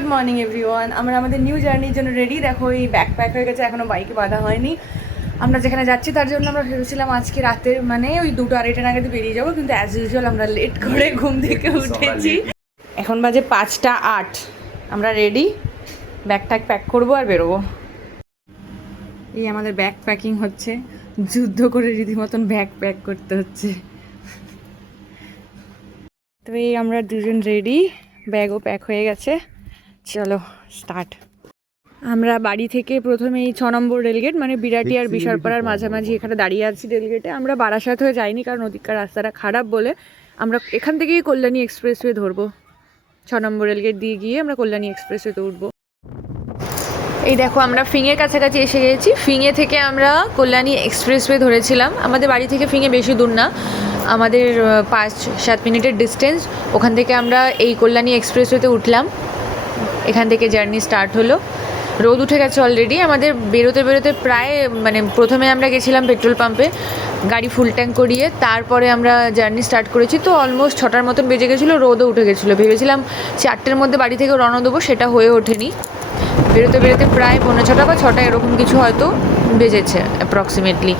Good morning everyone. আমরা আমাদের new জার্নির জন্য রেডি। দেখো এই ব্যাকপ্যাক হয়ে গেছে, এখনও বাইকে বাঁধা হয়নি। আমরা যেখানে যাচ্ছি তার জন্য আমরা ভেবেছিলাম আজকে রাতের মানে ওই 2-2:30 নাগাদ বেরিয়ে যাবো, কিন্তু অ্যাজ ইউজুয়াল আমরা লেট করে ঘুম থেকে উঠেছি। এখন বাজে 5:08। আমরা রেডি, ব্যাগট্যাগ প্যাক করবো আর বেরোবো। এই আমাদের ব্যাগ প্যাকিং হচ্ছে, যুদ্ধ করে রীতিমতন ব্যাগ প্যাক করতে হচ্ছে। তো এই আমরা দুজন রেডি, ব্যাগও প্যাক হয়ে গেছে, চলো স্টার্ট। আমরা বাড়ি থেকে প্রথমে এই 6 নম্বর রেলগেট মানে বিরাটি আর বিশালপাড়ার মাঝামাঝি এখানে দাঁড়িয়ে আছি রেলগেটে। আমরা বারাসাত হয়ে যাইনি কারণ ওদিককার রাস্তাটা খারাপ বলে। আমরা এখান থেকেই কল্যাণী এক্সপ্রেসওয়ে ধরবো। 6 নম্বর রেলগেট দিয়ে গিয়ে আমরা কল্যাণী এক্সপ্রেসওয়েতে উঠবো। এই দেখো আমরা ফিঙের কাছাকাছি এসে গেছি। ফিঙে থেকে আমরা কল্যাণী এক্সপ্রেসওয়ে ধরেছিলাম। আমাদের বাড়ি থেকে ফিঙে বেশি দূর না, আমাদের 5-7 মিনিটের ডিস্টেন্স। ওখান থেকে আমরা এই কল্যাণী এক্সপ্রেসওয়েতে উঠলাম, এখান থেকে জার্নি স্টার্ট হলো। রোদ উঠে গেছে অলরেডি। আমাদের বেরোতে বেরোতে প্রায় মানে প্রথমে আমরা গেছিলাম পেট্রোল পাম্পে গাড়ি ফুল ট্যাঙ্ক করিয়ে, তারপরে আমরা জার্নি স্টার্ট করেছি। তো অলমোস্ট 6টার মতন বেজে গেছিলো, রোদও উঠে গেছিলো। ভেবেছিলাম 4টের মধ্যে বাড়ি থেকে রওনা দেবো, সেটা হয়ে ওঠেনি। বেরোতে বেরোতে প্রায় 6:45 বা 6টা এরকম কিছু হয়তো বেজেছে অ্যাপ্রক্সিমেটলি।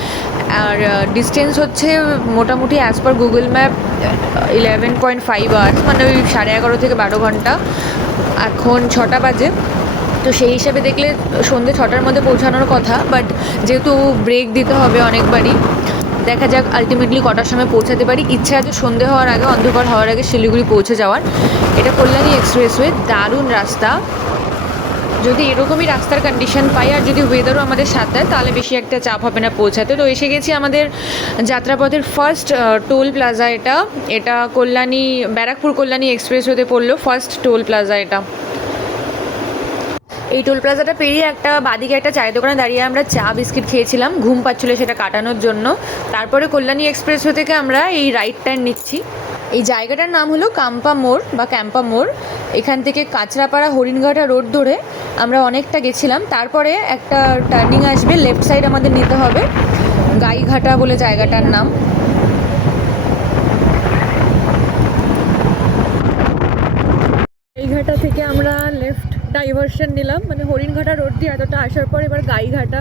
আর ডিস্টেন্স হচ্ছে মোটামুটি as per Google map 11.5 hours, মানে ওই 11:30 থেকে 12 ঘন্টা। এখন 6টা বাজে, তো সেই হিসাবে দেখলে সন্ধ্যে 6টার মধ্যে পৌঁছানোর কথা। বাট যেহেতু ব্রেক দিতে হবে অনেকবারই, দেখা যাক আলটিমেটলি কটার সময় পৌঁছাতে পারি। ইচ্ছা আছে সন্ধ্যে হওয়ার আগে, অন্ধকার হওয়ার আগে শিলিগুড়ি পৌঁছে যাওয়ার। এটা কল্যাণী এক্সপ্রেসওয়ে, দারুণ রাস্তা। যদি এরকমই রাস্তার কন্ডিশন পাই আর যদি ওয়েদারও আমাদের সাথে, তাহলে বেশি একটা চাপ হবে না পৌঁছাতে। তো এসে গেছি আমাদের যাত্রাপথের ফার্স্ট টোল প্লাজা। এটা কল্যাণী ব্যারাকপুর কল্যাণী এক্সপ্রেসওয়েতে পড়লো ফার্স্ট টোল প্লাজা এটা। এই টোল প্লাজাটা পেরিয়ে একটা বাদিকে একটা চায়ের দোকানে দাঁড়িয়ে আমরা চা বিস্কিট খেয়েছিলাম, ঘুম পাচ্ছিলো সেটা কাটানোর জন্য। তারপরে কল্যাণী এক্সপ্রেসওয়ে থেকে আমরা এই রাইট টার্ন নিচ্ছি। এই জায়গাটার নাম হলো কাম্পা মোড় বা ক্যাম্পা মোড়। এখান থেকে কাঁচরাপাড়া হরিণঘাটা রোড ধরে আমরা অনেকটা গেছিলাম। তারপরে একটা টার্নিং আসবে, লেফট সাইড আমাদের নিতে হবে, গাইঘাটা বলে জায়গাটার নাম। গাইঘাটা থেকে আমরা লেফট ডাইভারশন নিলাম, মানে হরিণঘাটা রোড দিয়ে এতটা আসার পর এবার গাইঘাটা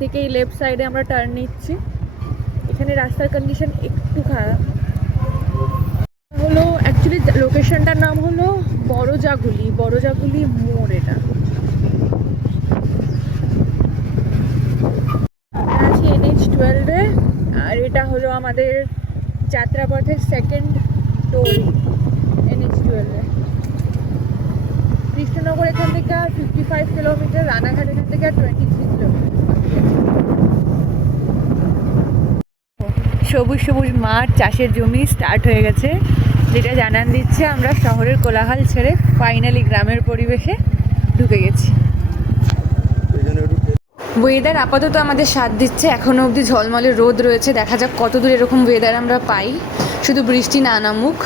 থেকে এই লেফট সাইডে আমরা টার্ন নিচ্ছি। এখানে রাস্তার কন্ডিশন একটু খারাপ হলো। অ্যাকচুয়ালি লোকেশনটার নাম হলো বড়জাগুলি মোড়। এটা আছে NH-12-এ, আর এটা হলো আমাদের যাত্রাপথের সেকেন্ড টোল NH-12-এ। কৃষ্ণনগর এখান থেকে 55 কিলোমিটার, রানাঘাট এখান থেকে 23 কিলোমিটার। সবুজ সবুজ মাঠ, চাষের জমি স্টার্ট হয়ে গেছে, যেটা জানান দিচ্ছে আমরা শহরের কোলাহল ছেড়ে ফাইনালি গ্রামের পরিবেশে ঢুকে গেছি। ওয়েদার আপাতত আমাদের সাথ দিচ্ছে, এখনও অবধি ঝলমলে রোদ রয়েছে। দেখা যাক কত দূর এরকম ওয়েদার আমরা পাই, শুধু বৃষ্টি না নামুক।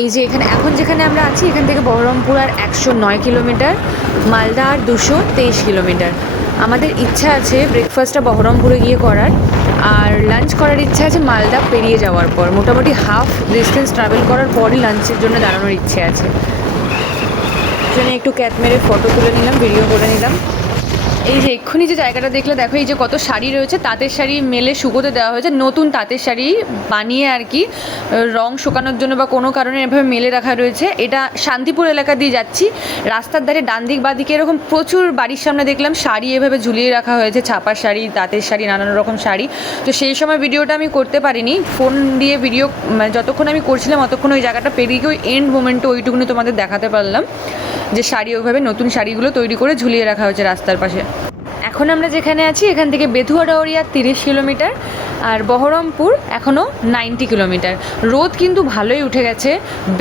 এই যে এখন যেখানে আমরা আছি, এখান থেকে বহরমপুর আর 109 কিলোমিটার, মালদা আর 223 কিলোমিটার। আমাদের ইচ্ছা আছে ব্রেকফাস্টটা বহরমপুরে গিয়ে করার, আর লাঞ্চ করার ইচ্ছা আছে মালদা পেরিয়ে যাওয়ার পর। মোটামুটি হাফ ডিস্টেন্স ট্রাভেল করার পরই লাঞ্চের জন্য দাঁড়ানোর ইচ্ছে আছে। জন্য একটু ক্যাট মেরে ফটো তুলে নিলাম, ভিডিও করে নিলাম। এই যে এক্ষুনি যে জায়গাটা দেখলে, দেখো এই যে কত শাড়ি রয়েছে, তাঁতের শাড়ি মেলে শুকোতে দেওয়া হয়েছে। নতুন তাঁতের শাড়ি বানিয়ে আর কি, রং শুকানোর জন্য বা কোনো কারণে এভাবে মেলে রাখা রয়েছে। এটা শান্তিপুর এলাকা দিয়ে যাচ্ছি, রাস্তার ধারে ডান দিক বা দিকে এরকম প্রচুর বাড়ির সামনে দেখলাম শাড়ি এভাবে ঝুলিয়ে রাখা হয়েছে, ছাপার শাড়ি, তাঁতের শাড়ি, নানান রকম শাড়ি। তো সেই সময় ভিডিওটা আমি করতে পারিনি, ফোন দিয়ে ভিডিও মানে যতক্ষণ আমি করছিলাম ততক্ষণ ওই জায়গাটা পেরিয়ে ওই এন্ড মোমেন্টে ওইটুকুনি তোমাদের দেখাতে পারলাম যে শাড়ি ওইভাবে নতুন শাড়িগুলো তৈরি করে ঝুলিয়ে রাখা হয়েছে রাস্তার পাশে। এখন আমরা যেখানে আছি এখান থেকে বেথুয়াডাওরিয়া 30 কিলোমিটার, আর বহরমপুর এখনও 90 কিলোমিটার। রোদ কিন্তু ভালোই উঠে গেছে,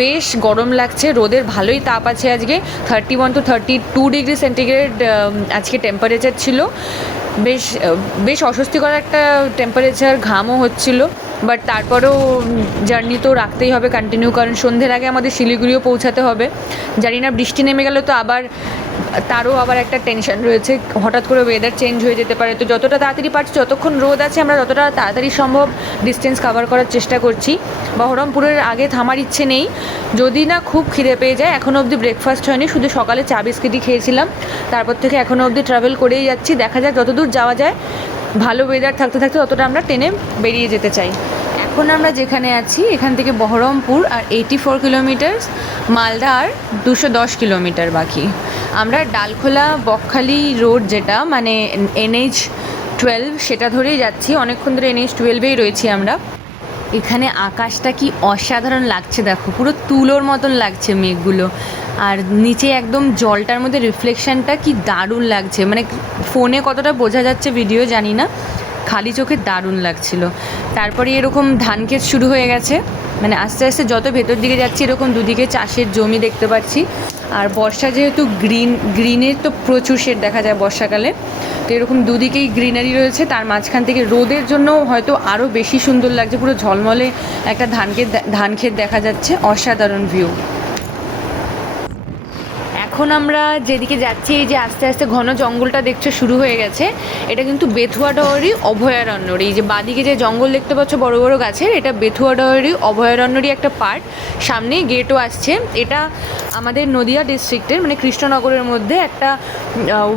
বেশ গরম লাগছে, রোদের ভালোই তাপ আছে আজকে। 31 to 32 ডিগ্রি সেন্টিগ্রেড আজকে টেম্পারেচার ছিল। বেশ অস্বস্তিকর একটা টেম্পারেচার, ঘামও হচ্ছিল। বাট তারপরেও জার্নি তো রাখতেই হবে কন্টিনিউ, কারণ সন্ধ্যের আগে আমাদের শিলিগুড়িও পৌঁছাতে হবে। জানি না বৃষ্টি নেমে গেলে তো আবার তারও আবার একটা টেনশন রয়েছে, হঠাৎ করে ওয়েদার চেঞ্জ হয়ে যেতে পারে। তো যতটা তাড়াতাড়ি পারছি, যতক্ষণ রোদ আছে আমরা যতটা তাড়াতাড়ি সম্ভব ডিস্টেন্স কভার করার চেষ্টা করছি। বহরমপুরের আগে থামার ইচ্ছে নেই, যদি না খুব খিদে পেয়ে যায়। এখনও অবধি ব্রেকফাস্ট হয়নি, শুধু সকালে চা বিস্কিটই খেয়েছিলাম। তারপর থেকে এখনও অবধি ট্রাভেল করেই যাচ্ছি, দেখা যাক যতদূর যাওয়া যায়। ভালো ওয়েদার থাকতে থাকতে ততটা আমরা ট্রেনে বেরিয়ে যেতে চাই। এখন আমরা যেখানে আছি এখান থেকে বহরমপুর আর 84 কিলোমিটার, মালদা আর 210 কিলোমিটার বাকি। আমরা ডালখোলা বকখালি রোড, যেটা মানে NH12, সেটা ধরেই যাচ্ছি। অনেকক্ষণ ধরে NH12-এই রয়েছি আমরা। এখানে আকাশটা কি অসাধারণ লাগছে, দেখো পুরো তুলোর মতন লাগছে মেঘগুলো, আর নিচে একদম জলটার মধ্যে রিফ্লেকশনটা কি দারুণ লাগছে। মানে ফোনে কতটা বোঝা যাচ্ছে ভিডিও জানি না, খালি চোখে দারুণ লাগছিল। তারপরে এরকম ধান ক্ষেত শুরু হয়ে গেছে, মানে আস্তে আস্তে যত ভেতর দিকে যাচ্ছি এরকম দুদিকে চাষের জমি দেখতে পাচ্ছি। আর বর্ষা যেহেতু গ্রিনের তো প্রচুর শেড দেখা যায় বর্ষাকালে, তো এরকম দুদিকেই গ্রিনারি রয়েছে। তার মাঝখান থেকে রোদের জন্য হয়তো আরও বেশি সুন্দর লাগছে, পুরো ঝলমলে একটা ধান ক্ষেত দেখা যাচ্ছে, অসাধারণ ভিউ। এখন আমরা যেদিকে যাচ্ছি, এই যে আস্তে আস্তে ঘন জঙ্গলটা দেখছো শুরু হয়ে গেছে, এটা কিন্তু বেথুয়া ডহরি অভয়ারণ্যর, এই যে বাদিকে যে জঙ্গল দেখতে পাচ্ছ বড় বড় গাছের, এটা বেথুয়া ডহরি অভয়ারণ্যরই একটা পার্ট। সামনে গেটও আসছে। এটা আমাদের নদিয়া ডিস্ট্রিক্টের মানে কৃষ্ণনগরের মধ্যে একটা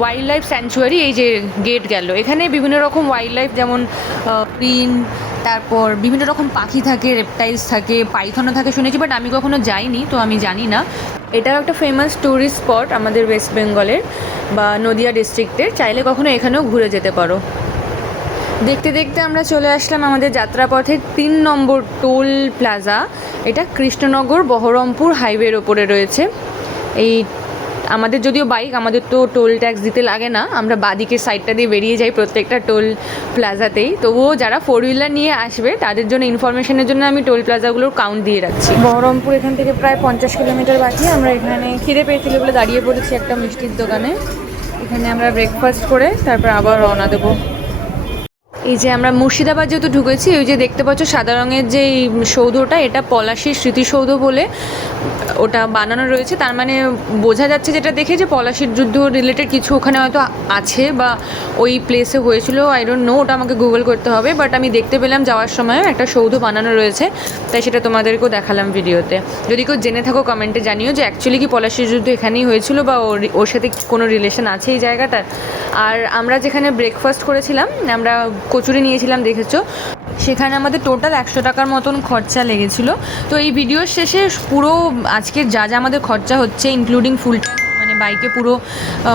ওয়াইল্ড লাইফ স্যাংচুয়ারি। এই যে গেট গেল, এখানে বিভিন্ন রকম ওয়াইল্ড লাইফ, যেমন হরিণ, তারপর বিভিন্ন রকম পাখি থাকে, রেপটাইলস থাকে, পাইথনও থাকে শুনেছি, বাট আমি কখনো যাইনি তো আমি জানি না। এটাও একটা ফেমাস ট্যুরিস্ট স্পট আমাদের ওয়েস্ট বেঙ্গলের বা নদিয়া ডিস্ট্রিক্টের, চাইলে কখনো এখানেও ঘুরে যেতে পারো। দেখতে দেখতে আমরা চলে আসলাম আমাদের যাত্রাপথের 3 নম্বর টোল প্লাজা। এটা কৃষ্ণনগর বহরমপুর হাইওয়ের ওপরে রয়েছে। এই আমাদের যদিও বাইক, আমাদের তো টোল ট্যাক্স দিতে লাগে না, আমরা বাদিকের সাইডটা দিয়ে বেরিয়ে যাই প্রত্যেকটা টোল প্লাজাতেই। তবুও যারা 4 হুইলার নিয়ে আসবে তাদের জন্য ইনফরমেশনের জন্য আমি টোল প্লাজাগুলোর কাউন্ট দিয়ে রাখছি। বহরমপুর এখান থেকে প্রায় 50 কিলোমিটার বাকি। আমরা এখানে খিদে পেয়েছিল বলে দাঁড়িয়ে পড়েছি একটা মিষ্টির দোকানে। এখানে আমরা ব্রেকফাস্ট করে তারপর আবার রওনা দেবো। এই যে আমরা মুর্শিদাবাদ যেহেতু ঢুকেছি, ওই যে দেখতে পাচ্ছ সাদা রঙের যে সৌধটা, এটা পলাশির স্মৃতিসৌধ বলে ওটা বানানো রয়েছে। তার মানে বোঝা যাচ্ছে যেটা দেখে যে পলাশির যুদ্ধ রিলেটেড কিছু ওখানে হয়তো আছে বা ওই প্লেসে হয়েছিল, আই ডোন্ট নো, ওটা আমাকে গুগল করতে হবে। বাট আমি দেখতে পেলাম যাওয়ার সময় একটা সৌধ বানানো রয়েছে, তাই সেটা তোমাদেরকেও দেখালাম ভিডিওতে। যদি কেউ জেনে থাকো কমেন্টে জানিও যে অ্যাকচুয়ালি কি পলাশির যুদ্ধ এখানেই হয়েছিল বা ওর সাথে কোনো রিলেশন আছে এই জায়গাটার। আর আমরা যেখানে ব্রেকফাস্ট করেছিলাম, আমরা কচুরি নিয়েছিলাম দেখেছো, সেখানে আমাদের টোটাল 100 টাকার মতন খরচা লেগেছিলো। তো এই ভিডিওর শেষে পুরো আজকের যা যা আমাদের খরচা হচ্ছে ইনক্লুডিং ফুল ট্যাঙ্ক, মানে বাইকে পুরো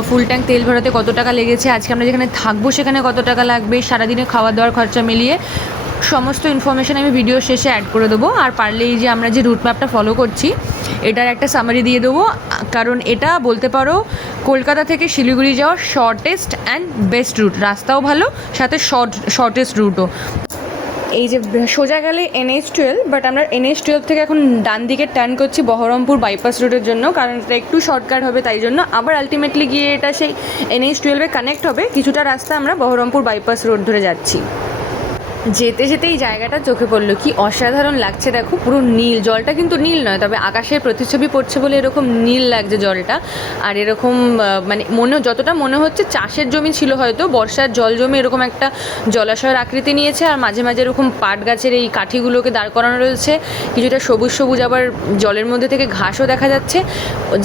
ফুল ট্যাঙ্ক তেল ভরাতে কত টাকা লেগেছে, আজকে আমরা যেখানে থাকবো সেখানে কত টাকা লাগবে, সারাদিনে খাওয়া দাওয়ার খরচা মিলিয়ে সমস্ত ইনফরমেশান আমি ভিডিওর শেষে অ্যাড করে দেবো। আর পারলে এই যে আমরা যে রুট ম্যাপটা ফলো করছি এটার একটা সামারি দিয়ে দেবো, কারণ এটা বলতে পারো কলকাতা থেকে শিলিগুড়ি যাওয়ার শর্টেস্ট অ্যান্ড বেস্ট রুট। রাস্তাও ভালো, সাথে শর্টেস্ট রুটও। এই যে সোজা গেলে NH12, বাট আমরা NH12 থেকে এখন ডান দিকে টার্ন করছি বহরমপুর বাইপাস রোডের জন্য, কারণ এটা একটু শর্টকাট হবে, তাই জন্য আবার আলটিমেটলি গিয়ে এটা সেই NH12-এ কানেক্ট হবে। কিছুটা রাস্তা আমরা বহরমপুর বাইপাস রোড ধরে যাচ্ছি। যেতে যেতে এই জায়গাটা চোখে পড়লো, কি অসাধারণ লাগছে দেখো, পুরো নীল। জলটা কিন্তু নীল নয়, তবে আকাশের প্রতিচ্ছবি পড়ছে বলে এরকম নীল লাগছে জলটা। আর এরকম মানে যতটা মনে হচ্ছে চাষের জমি ছিল, হয়তো বর্ষার জল জমে এরকম একটা জলাশয়ের আকৃতি নিয়েছে। আর মাঝে মাঝে এরকম পাট গাছের এই কাঠিগুলোকে দাঁড় করানো রয়েছে, কিছুটা সবুজ সবুজ, আবার জলের মধ্যে থেকে ঘাসও দেখা যাচ্ছে।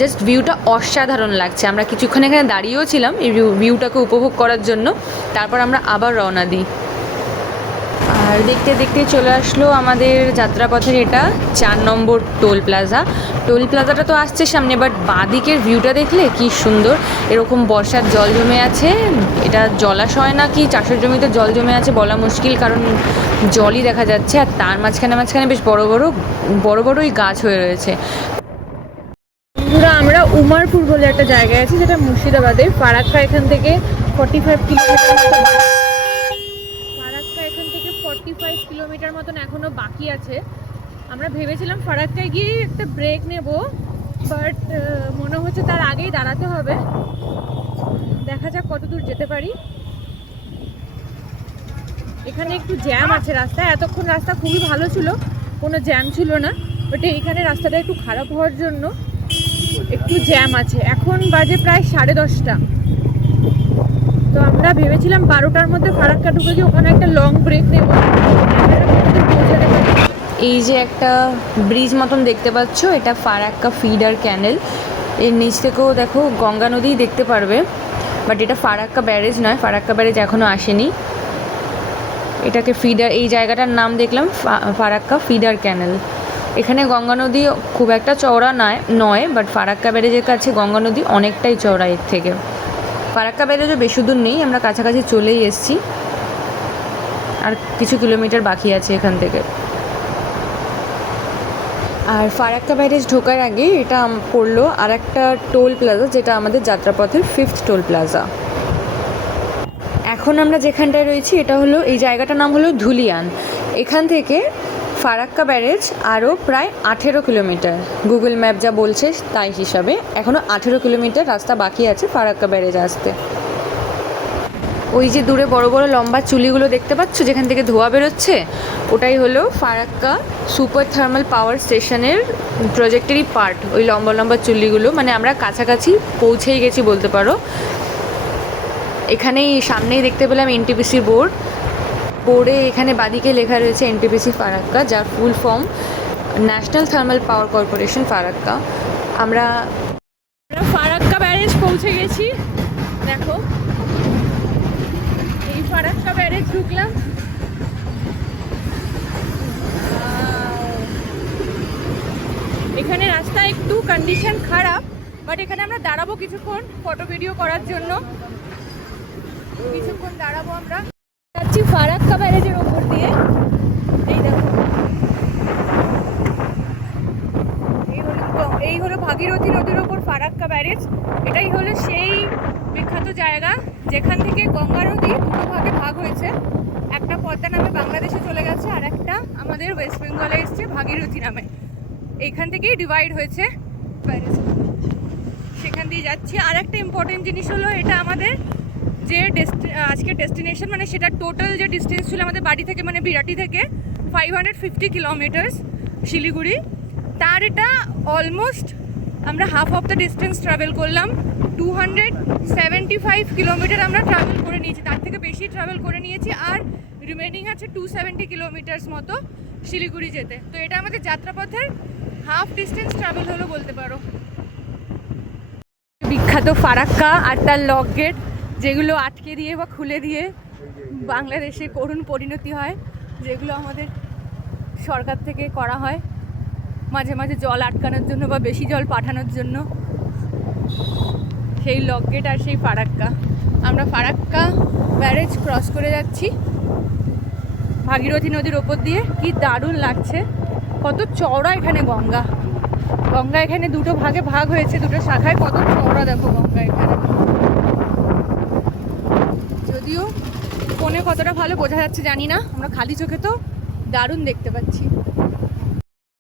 জাস্ট ভিউটা অসাধারণ লাগছে। আমরা কিছুক্ষণ এখানে দাঁড়িয়েও ছিলাম এই ভিউটাকে উপভোগ করার জন্য, তারপর আমরা আবার রওনা দিই। আর দেখতে দেখতে চলে আসলো আমাদের যাত্রাপথের এটা 4 নম্বর টোল প্লাজা। টোল প্লাজাটা তো আসছে সামনে, বাট বাঁদিকের ভিউটা দেখলে কি সুন্দর। এরকম বর্ষার জল জমে আছে, এটা জলাশয় না কি চাষের জমিতে জল জমে আছে বলা মুশকিল, কারণ জলই দেখা যাচ্ছে। আর তার মাঝখানে মাঝখানে বেশ বড় বড়ই গাছ হয়ে রয়েছে। আমরা উমারপুর বলে একটা জায়গায় আছি, যেটা মুর্শিদাবাদের। ফারাক্কা এখান থেকে 45 কিলোমিটার, এখান থেকে 45 কিলোমিটার মতন এখনো বাকি আছে। আমরা ভেবেছিলাম ফারাক্কায় গিয়ে একটা ব্রেক নেব, বাট মনে হচ্ছে তার আগেই দাঁড়াতে হবে। দেখা যাক কত দূর যেতে পারি। এখানে একটু জ্যাম আছে রাস্তায়, এতক্ষণ রাস্তা খুবই ভালো ছিল, কোনো জ্যাম ছিল না, বাট এইখানে রাস্তাটা একটু খারাপ হওয়ার জন্য একটু একটু জ্যাম আছে। এখন বাজে প্রায় 10:30। তো আমরা ভেবেছিলাম 12টার মধ্যে ফারাক্কা ঢুকে গিয়ে ওখানে একটা লং ব্রেক নেব, এই যে একটা ব্রিজ মতন দেখতে পাচ্ছ, এটা ফারাক্কা ফিডার ক্যানেল। এর নিচ থেকেও দেখো গঙ্গা নদী দেখতে পারবে, বাট এটা ফারাক্কা ব্যারেজ নয়, ফারাক্কা ব্যারেজ এখনও আসেনি। এটাকে ফিডার, এই জায়গাটার নাম দেখলাম ফারাক্কা ফিডার ক্যানেল। এখানে গঙ্গা নদী খুব একটা চওড়া নয়, বাট ফারাক্কা ব্যারেজের কাছে গঙ্গা নদী অনেকটাই চওড়া এর থেকে। ফারাক্কা ব্যারেজও বেশি দূর নেই, আমরা কাছাকাছি চলেই এসেছি, আর কিছু কিলোমিটার বাকি আছে এখান থেকে। আর ফারাক্কা ব্যারেজ ঢোকার আগে এটা পড়লো আর একটা টোল প্লাজা, যেটা আমাদের যাত্রাপথের 5th টোল প্লাজা। এখন আমরা যেখানটায় রয়েছি এটা হলো, এই জায়গাটার নাম হলো ধুলিয়ান। এখান থেকে ফারাক্কা ব্যারেজ আরও প্রায় 18 কিলোমিটার, গুগল ম্যাপ যা বলছে তাই হিসাবে এখনও 18 কিলোমিটার রাস্তা বাকি আছে ফারাক্কা ব্যারেজ আসতে। ওই যে দূরে বড় বড় লম্বা চুলিগুলো দেখতে পাচ্ছ যেখান থেকে ধোঁয়া বেরোচ্ছে, ওটাই হলো ফারাক্কা সুপার থার্মাল পাওয়ার স্টেশনের প্রজেক্টেরই পার্ট। ওই লম্বা লম্বা চুল্লিগুলো, মানে আমরা কাছাকাছি পৌঁছেই গেছি বলতে পারো। এখানেই সামনেই দেখতে পেলাম এনটিপিসির বোর্ডে এখানে বাদিকে লেখা রয়েছে এনটিপিসি ফারাক্কা, যার full form national thermal power corporation Farakka. আমরা ফারাক্কা ব্যারেজ পৌঁছে গেছি। দেখো এই ফারাক্কা ব্যারেজ ঢুকলাম। এখানে রাস্তা একটু কন্ডিশন খারাপ, বাট এখানে আমরা দাঁড়াবো কিছুক্ষণ ফটো ভিডিও করার জন্য। কিছুক্ষণ দাঁড়াবো, আমরা যাচ্ছি ফারাক্কা ব্যারেজের ওপর দিয়ে। এই দেখো, এই হলো ভাগীরথী নদীর ওপর ফারাক্কা ব্যারেজ। এটাই হলো সেই বিখ্যাত জায়গা যেখান থেকে গঙ্গা নদী দুটো ভাগে ভাগ হয়েছে। একটা পদ্মা নামে বাংলাদেশে চলে গেছে, আর একটা আমাদের ওয়েস্ট বেঙ্গলে এসছে ভাগীরথী নামে। এইখান থেকেই ডিভাইড হয়েছে ব্যারেজ, সেখান দিয়ে যাচ্ছি। আর একটা ইম্পর্টেন্ট জিনিস হলো, এটা আমাদের যে আজকের ডেস্টিনেশন, মানে সেটা টোটাল যে ডিস্টেন্স ছিল আমাদের বাড়ি থেকে, মানে বিরাটি থেকে 550 কিলোমিটার্স শিলিগুড়ি, তার এটা অলমোস্ট আমরা half of the distance travel করলাম। 275 কিলোমিটার আমরা ট্রাভেল করে নিয়েছি, তার থেকে বেশি ট্রাভেল করে নিয়েছি। আর রিমেনিং আছে 270 কিলোমিটার্স মতো শিলিগুড়ি যেতে। তো এটা আমাদের যাত্রাপথের হাফ ডিস্টেন্স ট্রাভেল হলো বলতে পারো। বিখ্যাত ফারাক্কা আর তার লক গেট, যেগুলো আটকে দিয়ে বা খুলে দিয়ে বাংলাদেশে করুণ পরিণতি হয়, যেগুলো আমাদের সরকার থেকে করা হয় মাঝে মাঝে জল আটকানোর জন্য বা বেশি জল পাঠানোর জন্য। সেই লক গেট আর সেই ফারাক্কা। আমরা ফারাক্কা ব্যারেজ ক্রস করে যাচ্ছি ভাগীরথী নদীর ওপর দিয়ে। কি দারুণ লাগছে, কত চওড়া এখানে গঙ্গা। গঙ্গা এখানে দুটো ভাগে ভাগ হয়েছে, দুটো শাখায়, কত চওড়া দেখো গঙ্গা এখানে। যদিও ফোনে কতটা ভালো বোঝা যাচ্ছে জানি না, আমরা খালি চোখে তো দারুণ দেখতে পাচ্ছি।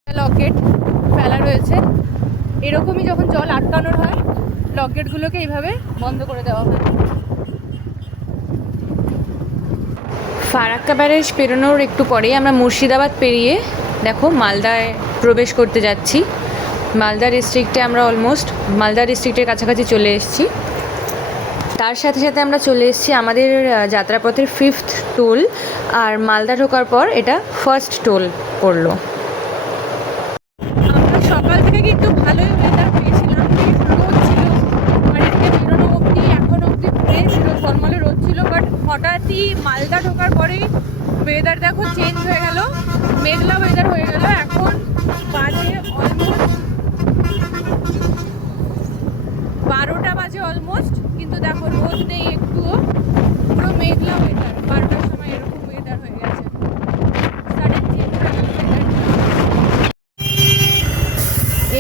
লকেট ফেলা রয়েছে, এরকমই যখন জল আটকানোর হয় লকগেটগুলোকে এইভাবে বন্ধ করে দেওয়া হয়। ফারাক্কা ব্যারেজ পেরোনোর একটু পরেই আমরা মুর্শিদাবাদ পেরিয়ে দেখো মালদায় প্রবেশ করতে যাচ্ছি। মালদা ডিস্ট্রিক্টে আমরা অলমোস্ট মালদা ডিস্ট্রিক্টের কাছাকাছি চলে এসেছি। তার সাথে সাথে আমরা চলে এসেছি আমাদের যাত্রাপথের 5th টোল, আর মালদা ঢোকার পর এটা 1st টোল পড়লো। আমরা সকাল থেকে কিন্তু ভালোই ওয়েদার পেয়েছিলাম, রোদ ছিল, বাড়ি থেকে বেরোনো অবধি এখন অবধি ফ্রেশ ছিল, ঝলমলে রোদ ছিল। বাট হঠাৎই মালদা ঢোকার পরেই ওয়েদার দেখো চেঞ্জ হয়ে গেল, মেঘলা ওয়েদার হয়ে গেল। এখন বাজে অলমোস্ট 12টা বাজে অলমোস্ট, কিন্তু দেখো রোদ নেই একটুও, পুরো মেঘলা ওয়েদার। 12টার সময় এরকম ওয়েদার হয়ে গেছে, সাডেন চেঞ্জ হয়ে গেল ওয়েদার।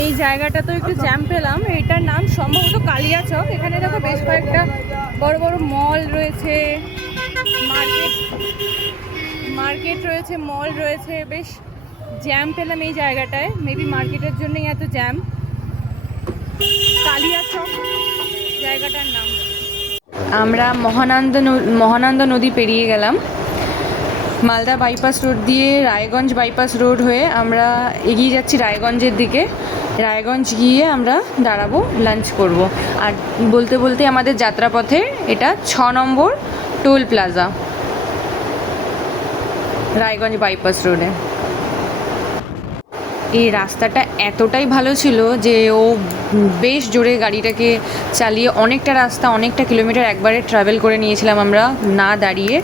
এই জায়গাটা তো একটু জ্যাম পেলাম, এটার নাম সম্ভবত কালিয়াচক। এখানে দেখো বেশ কয়েকটা বড় বড় মল রয়েছে, মার্কেট রয়েছে, মল রয়েছে। বেশ জ্যাম পেলাম এই জায়গাটায়, মেবি মার্কেটের জন্যই এত জ্যাম। কালিয়াচক জায়গাটার নাম। আমরা মহানন্দা নদী পেরিয়ে গেলাম। মালদা বাইপাস রোড দিয়ে রায়গঞ্জ বাইপাস রোড হয়ে আমরা এগিয়ে যাচ্ছি রায়গঞ্জের দিকে। রায়গঞ্জ গিয়ে আমরা দাঁড়াবো, লাঞ্চ করব। আর বলতে বলতে আমাদের যাত্রাপথে এটা 6 নম্বর টোল প্লাজা, রায়গঞ্জ বাইপাস রোডে। এই রাস্তাটা এতটাই ভালো ছিল যে ও বেশ জোরে গাড়িটাকে চালিয়ে অনেকটা রাস্তা, অনেকটা কিলোমিটার একবারে ট্রাভেল করে নিয়েছিলাম আমরা না দাঁড়িয়ে।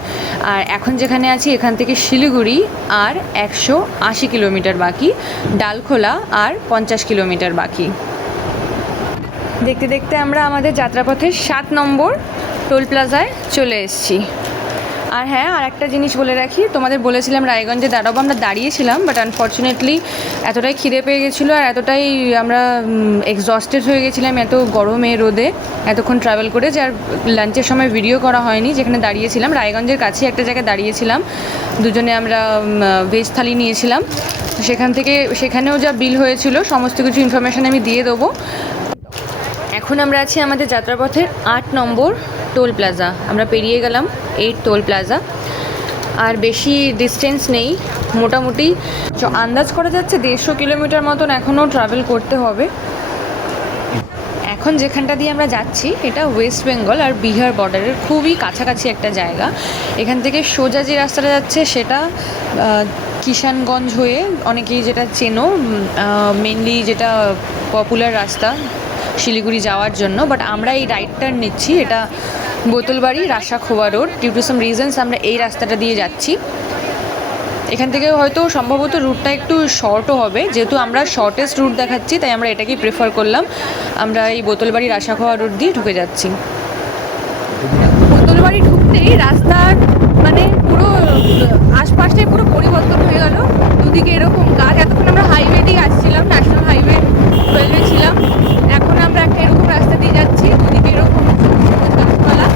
আর এখন যেখানে আছি এখান থেকে শিলিগুড়ি আর 180 কিলোমিটার বাকি, ডালখোলা আর 50 কিলোমিটার বাকি। দেখতে দেখতে আমরা আমাদের যাত্রাপথের 7 নম্বর টোল প্লাজায় চলে এসেছি। আর হ্যাঁ, আর একটা জিনিস বলে রাখি, তোমাদের বলেছিলাম রায়গঞ্জে দাঁড়াবো, আমরা দাঁড়িয়েছিলাম, বাট আনফর্চুনেটলি এতটাই খিদে পেয়ে গেছিলো আর এতটাই আমরা এক্সস্টেড হয়ে গেছিলাম এত গরমে রোদে এতক্ষণ ট্রাভেল করে, যে আর লাঞ্চের সময় ভিডিও করা হয়নি। যেখানে দাঁড়িয়েছিলাম রায়গঞ্জের কাছে একটা জায়গায় দাঁড়িয়েছিলাম, দুজনে আমরা ভেজ থালি নিয়েছিলাম। সেখানেও যা বিল হয়েছিল সমস্ত কিছু ইনফরমেশান আমি দিয়ে দেবো। এখন আমরা আছি আমাদের যাত্রাপথের 8 নম্বর টোল প্লাজা, আমরা পেরিয়ে গেলাম 8 টোল প্লাজা। আর বেশি ডিস্টেন্স নেই, মোটামুটি আন্দাজ করা যাচ্ছে 150 কিলোমিটার মতন এখনও ট্রাভেল করতে হবে। এখন যেখানটা দিয়ে আমরা যাচ্ছি এটা ওয়েস্ট বেঙ্গল আর বিহার বর্ডারের খুবই কাছাকাছি একটা জায়গা। এখান থেকে সোজা যে রাস্তাটা যাচ্ছে সেটা কিষানগঞ্জ হয়ে, অনেকেই যেটা চেনো, মেনলি যেটা পপুলার রাস্তা শিলিগুড়ি যাওয়ার জন্য, বাট আমরা এই রাইট টার্ন নিচ্ছি। এটা Botolbari Rasakhowa road, due to some reasons আমরা এই রাস্তাটা দিয়ে যাচ্ছি। এখান থেকে হয়তো সম্ভবত রুটটা একটু শর্টও হবে, যেহেতু আমরা শর্টেস্ট রুট দেখাচ্ছি তাই আমরা এটাকেই প্রেফার করলাম। আমরা এই বোতলবাড়ি রাসাখোয়া রোড দিয়ে ঢুকে যাচ্ছি। বোতলবাড়ি ঢুকতেই রাস্তার মানে পুরো আশপাশটাই পুরো পরিবর্তন হয়ে গেল। দুদিকে এরকম গাছ, এতক্ষণ আমরা হাইওয়ে দিয়ে আসছিলাম, ন্যাশনাল হাইওয়ে 12 ছিলাম, এখন আমরা একটা এরকম রাস্তা দিয়ে যাচ্ছি, দুদিকে এরকম গাছপালা,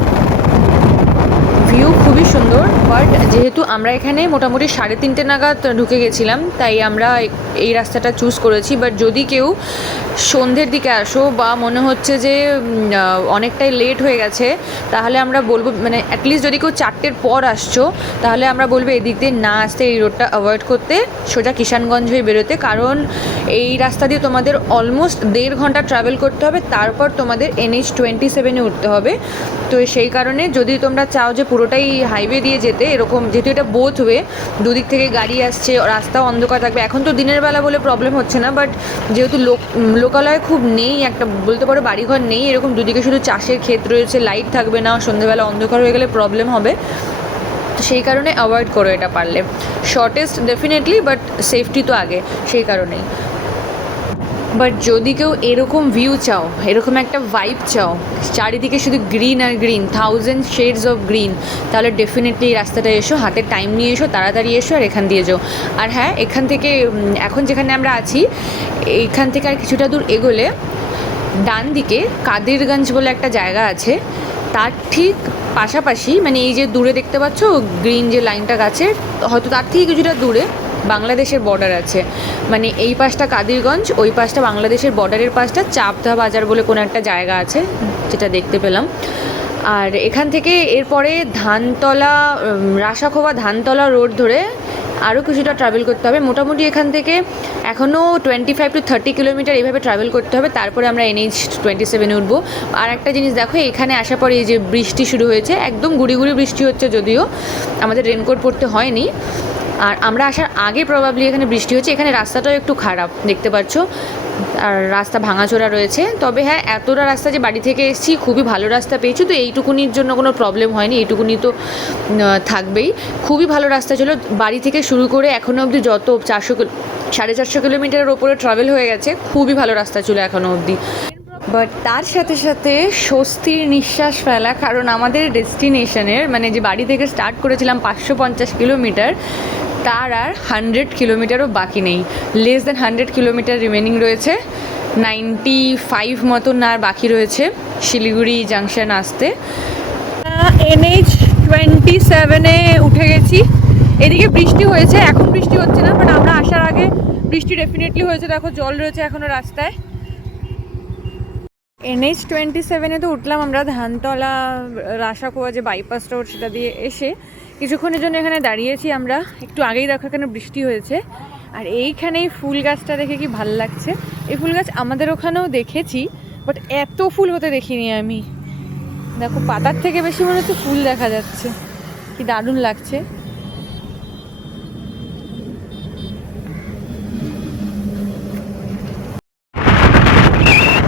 ভিউ খুবই সুন্দর। বাট যেহেতু আমরা এখানে মোটামুটি 3:30 নাগাদ ঢুকে গেছিলাম তাই আমরা এই রাস্তাটা চুজ করেছি। বাট যদি কেউ সন্ধ্যের দিকে আসো বা মনে হচ্ছে যে অনেকটাই লেট হয়ে গেছে, তাহলে আমরা বলবো, মানে অ্যাটলিস্ট যদি কেউ 4টের পর আসছো তাহলে আমরা বলবো এদিক দিয়ে না আসতে, এই রোডটা অ্যাভয়েড করতে, সোজা কিষানগঞ্জ হয়ে বেরোতে। কারণ এই রাস্তা দিয়ে তোমাদের অলমোস্ট 1.5 ঘন্টা ট্রাভেল করতে হবে, তারপর তোমাদের NH-27-এ উঠতে হবে। তো সেই কারণে যদি তোমরা চাও যে পুরোটাই হাইওয়ে দিয়ে যেতে, এরকম যেহেতু এটা বোথ ওয়ে, দুদিক থেকে গাড়ি আসছে, রাস্তাও অন্ধকার থাকবে। এখন তো দিনের বেলা বলে প্রবলেম হচ্ছে না, বাট যেহেতু লোকালয় খুব নেই, একটা বলতে পারো বাড়িঘর নেই, এরকম দুদিকে শুধু চাষের ক্ষেত রয়েছে, লাইট থাকবে না, সন্ধ্যেবেলা অন্ধকার হয়ে গেলে প্রবলেম হবে। তো সেই কারণে অ্যাভয়েড করো এটা পারলে। শর্টেস্ট ডেফিনেটলি, বাট সেফটি তো আগে, সেই কারণেই। বাট যদি কেউ এরকম ভিউ চাও, এরকম একটা ভাইব চাও, চারিদিকে শুধু গ্রিন আর গ্রিন, 1000 শেডস অফ গ্রিন, তাহলে ডেফিনেটলি এই রাস্তাটা এসো, হাতে টাইম নিয়ে এসো, তাড়াতাড়ি এসো আর এখান দিয়ে যাও। আর হ্যাঁ, এখান থেকে এখন যেখানে আমরা আছি এইখান থেকে আর কিছুটা দূর এগোলে ডান দিকে কাদিরগঞ্জ বলে একটা জায়গা আছে, তার ঠিক পাশাপাশি, মানে এই যে দূরে দেখতে পাচ্ছ গ্রিন যে লাইনটা গাছের, হয়তো তার থেকে কিছুটা দূরে বাংলাদেশের বর্ডার আছে। মানে এই পাশটা কাদিরগঞ্জ, ওই পাশটা বাংলাদেশের বর্ডারের পাশটা চাপদা বাজার বলে কোনো একটা জায়গা আছে, যেটা দেখতে পেলাম। আর এখান থেকে এরপরে ধানতলা, রাসাখোয়া ধানতলা রোড ধরে আরও কিছুটা ট্রাভেল করতে হবে। মোটামুটি এখান থেকে এখনও 25 to 30 কিলোমিটার এইভাবে ট্রাভেল করতে হবে, তারপরে আমরা NH-27-এ উঠবো। আর একটা জিনিস দেখো, এখানে আসার পরে এই যে বৃষ্টি শুরু হয়েছে, একদম গুড়ি গুড়ি বৃষ্টি হচ্ছে, যদিও আমাদের রেনকোট পরতে হয়নি। আর আমরা আসার আগে প্রবাবলি এখানে বৃষ্টি হচ্ছে। এখানে রাস্তাটাও একটু খারাপ দেখতে পাচ্ছ, আর রাস্তা ভাঙাচোরা রয়েছে। তবে হ্যাঁ, এতটা রাস্তা যে বাড়ি থেকে এসেছি, খুবই ভালো রাস্তা পেয়েছি, তো এইটুকুনির জন্য কোনো প্রবলেম হয়নি, এইটুকুনি তো থাকবেই। খুবই ভালো রাস্তা ছিল বাড়ি থেকে শুরু করে এখনও অবধি, যত 450 কিলোমিটারের ওপরে ট্রাভেল হয়ে গেছে, খুবই ভালো রাস্তা ছিল এখনও অবধি। বাট তার সাথে সাথে স্বস্তির নিঃশ্বাস ফেলা, কারণ আমাদের ডেস্টিনেশনের, মানে যে বাড়ি থেকে স্টার্ট করেছিলাম 550 কিলোমিটার, তার আর 100 কিলোমিটারও বাকি নেই। লেস দ্যান 100 কিলোমিটার রিমেনিং রয়েছে, 95 মতন আর বাকি রয়েছে শিলিগুড়ি জাংশন আসতে। NH-27-এ উঠে গেছি। এদিকে বৃষ্টি হয়েছে, এখন বৃষ্টি হচ্ছে না, বাট আমরা আসার আগে বৃষ্টি ডেফিনেটলি হয়েছে। দেখো জল রয়েছে এখনও রাস্তায়। NH-27-এ তো উঠলাম আমরা ধানতলা রাসাখোয়া যে বাইপাস রোড, সেটা দিয়ে এসে কিছুক্ষণের জন্য এখানে দাঁড়িয়েছি আমরা। একটু আগেই দেখো এখানে বৃষ্টি হয়েছে, আর এইখানেই ফুল গাছটা দেখে কি ভাল লাগছে। এই ফুল গাছ আমাদের ওখানেও দেখেছি, বাট এত ফুল হতে দেখিনি আমি। দেখো পাতার থেকে বেশি মনে হচ্ছে ফুল দেখা যাচ্ছে, কি দারুণ লাগছে।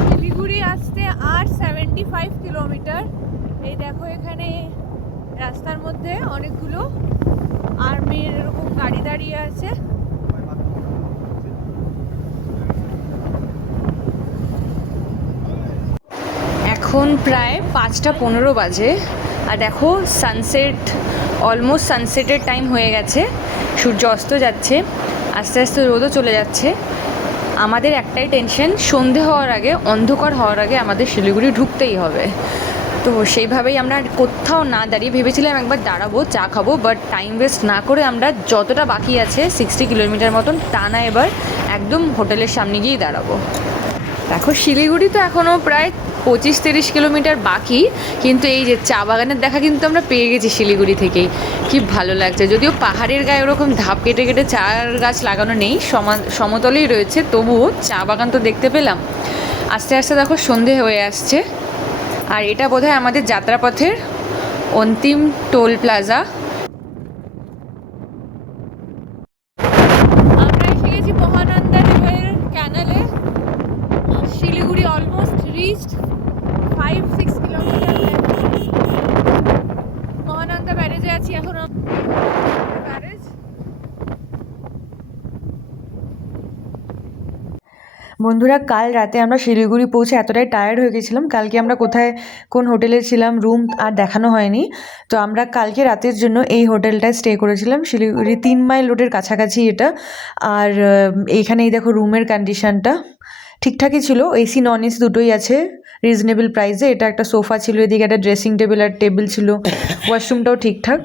শিলিগুড়ি আসতে আর 75 কিলোমিটার। এই দেখো এখানে রাস্তার মধ্যে অনেকগুলো আর্মির এরকম গাড়ি দাঁড়িয়ে আছে। এখন প্রায় 5:15 বাজে, আর দেখো সানসেট, অলমোস্ট সানসেটের টাইম হয়ে গেছে, সূর্য অস্ত যাচ্ছে, আস্তে আস্তে রোদও চলে যাচ্ছে। আমাদের একটাই টেনশন, সন্ধে হওয়ার আগে, অন্ধকার হওয়ার আগে আমাদের শিলিগুড়ি ঢুকতেই হবে। তো সেইভাবেই আমরা কোথাও না দাঁড়িয়ে ভেবেছিলাম একবার দাঁড়াবো, চা খাবো, বাট টাইম ওয়েস্ট না করে আমরা যতটা বাকি আছে 60 কিলোমিটার মতন টানা এবার একদম হোটেলের সামনে গিয়েই দাঁড়াবো। দেখো শিলিগুড়ি তো এখনও প্রায় 25-30 কিলোমিটার বাকি, কিন্তু এই যে চা বাগানের দেখা কিন্তু আমরা পেয়ে গেছি শিলিগুড়ি থেকেই। কি ভালো লাগছে, যদিও পাহাড়ের গায়ে ওরকম ধাপ কেটে কেটে চার গাছ লাগানো নেই, সমতলেই রয়েছে, তবুও চা বাগান তো দেখতে পেলাম। আস্তে আস্তে দেখো সন্ধে হয়ে আসছে, আর এটা বোধহয় আমাদের যাত্রাপথের অন্তিম টোল প্লাজা। আমরা এসে গেছি মহানন্দা রিভার ক্যানালে। Siliguri almost reached, 5-6 kilometre Mahananda ব্যারেজে আছি এখন। ব্যারেজ বন্ধুরা, কাল রাতে আমরা শিলিগুড়ি পৌঁছে এতটাই টায়ার্ড হয়ে গেছিলাম, কালকে আমরা কোথায় কোন হোটেলে ছিলাম রুম আর দেখানো হয়নি। তো আমরা কালকে রাতের জন্য এই হোটেলটায় স্টে করেছিলাম, শিলিগুড়ি 3 মাইল রোডের কাছাকাছি এটা। আর এইখানেই দেখো রুমের কন্ডিশনটা ঠিকঠাকই ছিল, এসি নন এসি দুটোই আছে রিজনেবল প্রাইসে। এটা একটা সোফা ছিল, এদিকে একটা ড্রেসিং টেবিল আর টেবিল ছিল, ওয়াশরুমটাও ঠিকঠাক।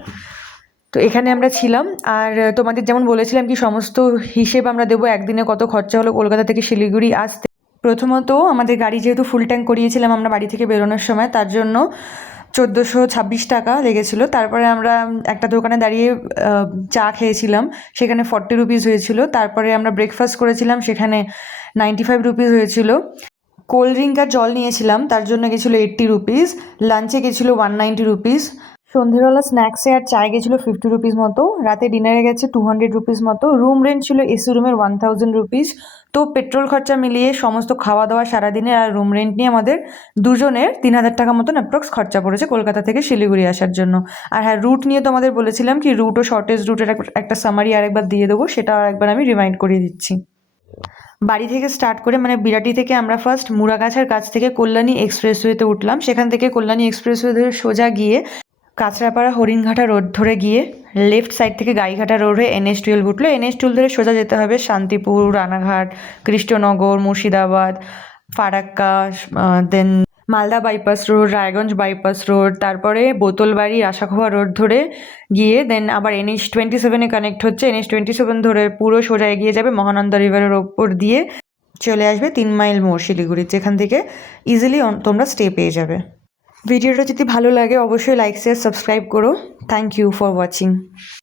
তো এখানে আমরা ছিলাম, আর তোমাদের যেমন বলেছিলাম কি সমস্ত হিসেব আমরা দেবো একদিনে কত খরচা হলো কলকাতা থেকে শিলিগুড়ি আসতে। প্রথমত আমাদের গাড়ি যেহেতু ফুল ট্যাঙ্ক করিয়েছিলাম আমরা বাড়ি থেকে বেরোনোর সময়, তার জন্য 1426 টাকা লেগেছিলো। তারপরে আমরা একটা দোকানে দাঁড়িয়ে চা খেয়েছিলাম, সেখানে 40 রুপিস হয়েছিল। তারপরে আমরা ব্রেকফাস্ট করেছিলাম, সেখানে 95 রুপিস হয়েছিল। কোল্ড ড্রিঙ্ক আর জল নিয়েছিলাম, তার জন্য গেছিলো 80 রুপিস। লাঞ্চে গেছিলো 190 রুপিস। সন্ধ্যেবেলা স্ন্যাক্সে আর চায় গেছিলো 50 রুপিস মতো। রাতে ডিনারে গেছে 200 রুপিস মতো। রুম রেন্ট ছিল এসি রুমের 1000 রুপিস। তো পেট্রোল খরচা মিলিয়ে সমস্ত খাওয়া দাওয়া সারাদিনে আর রুম রেন্ট নিয়ে আমাদের দুজনের 3000 টাকা মতন অ্যাপ্রক্স খরচা পড়েছে কলকাতা থেকে শিলিগুড়ি আসার জন্য। আর হ্যাঁ, রুট নিয়ে তোমাদের বলেছিলাম কি রুট ও শর্টেজ রুটের একটা সামারি আরেকবার দিয়ে দেবো, সেটা আরেকবার আমি রিমাইন্ড করিয়ে দিচ্ছি। বাড়ি থেকে স্টার্ট করে মানে বিরাটি থেকে আমরা ফার্স্ট মুড়াগাছার কাছ থেকে কল্যাণী এক্সপ্রেসওয়েতে উঠলাম। সেখান থেকে কল্যাণী এক্সপ্রেসওয়ে ধরে সোজা গিয়ে কাঁচরাপাড়া হরিণঘাটা রোড ধরে গিয়ে লেফট সাইড থেকে গাইঘাটা রোড হয়ে NH-12 উঠলো। NH-12 ধরে সোজা যেতে হবে Shantipur, Ranaghat, Krishnanagar, Murshidabad, Farakka, then Malda bypass road, Raiganj bypass road, তারপরে বোতলবাড়ি আশাখোয়া রোড ধরে গিয়ে দেন আবার NH-27 কানেক্ট হচ্ছে। NH-27 ধরে পুরো সোজা এগিয়ে যাবে মহানন্দা রিভারের ওপর দিয়ে চলে আসবে 3 মাইল মোড় শিলিগুড়ি, যেখান থেকে ইজিলি তোমরা স্টে পেয়ে যাবে। ভিডিওটা যদি ভালো লাগে অবশ্যই লাইক শেয়ার সাবস্ক্রাইব করো। Thank you for watching.